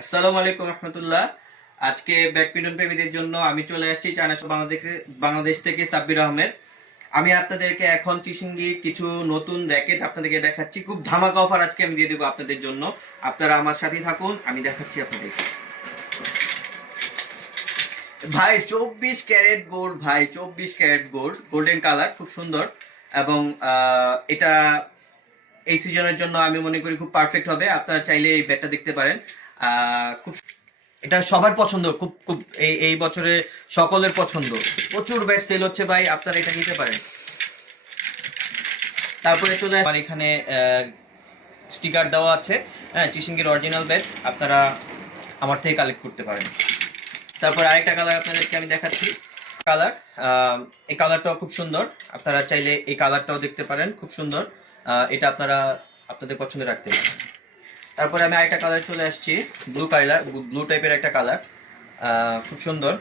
আসসালামু আলাইকুম রহমতুল্লাহ। আজকে ব্যাডমিন্টন প্রেমীদের জন্য আমি চলে আসছি চায়না বাংলাদেশ থেকে সাব্বির আহমেদ। আমি আপনাদেরকে এখন চিসিঙ্গির কিছু নতুন র্যাকেট আপনাদেরকে দেখাচ্ছি। খুব ধামাকা অফার আজকে আমি দিয়ে দেবো আপনাদের জন্য। আপনারা আমার সাথেই থাকুন, আমি দেখাচ্ছি আপনাদের। ভাই 24 ক্যারেট গোল্ড, ভাই 24 ক্যারেট গোল্ড, গোল্ডেন কালার, খুব সুন্দর। এবং এটা এই সিজনের জন্য আমি মনে করি খুব পারফেক্ট হবে। আপনারা চাইলে এই ব্যাটটা দেখতে পারেন। খুব এটা সবার পছন্দ, খুব খুব এই এই বছরে সকলের পছন্দ। প্রচুর ব্যাট সেল হচ্ছে ভাই, আপনারা এটা নিতে পারেন। তারপরে চলে আমার এখানে স্টিকার দেওয়া আছে, হ্যাঁ, চিসিঙ্গের অরিজিনাল ব্যাট, আপনারা আমার থেকে কালেক্ট করতে পারেন। তারপর আরেকটা কালার আপনাদেরকে আমি দেখাচ্ছি। কালার, এই কালারটাও খুব সুন্দর, আপনারা চাইলে এই কালারটাও দেখতে পারেন, খুব সুন্দর। এটা আপনারা আপনাদের পছন্দ রাখতে পারেন। তারপরে আমি আরেকটা কালার চলে আসছি, ব্লু কালার, ব্লু টাইপের একটা কালার, খুব সুন্দর,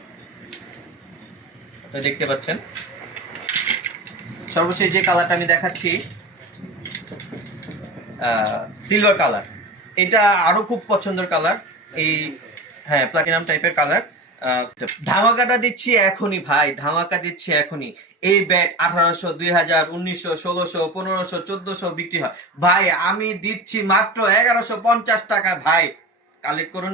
আপনারা দেখতে পাচ্ছেন। সর্বশেষ যে কালারটা আমি দেখাচ্ছি সিলভার কালার, এটা আরো খুব পছন্দের কালার। এই, হ্যাঁ, প্লাটিনাম টাইপের কালার। ধামাকাটা দিচ্ছি এখনই ভাই, ধামাকা দিচ্ছি এখনই। এই ব্যাট 1800, 2000, 1900, 1600, 1500, 1400 বিক্রি হয় ভাই, আমি দিচ্ছি মাত্র 1150 টাকা। ভাই কালেক্ট করুন।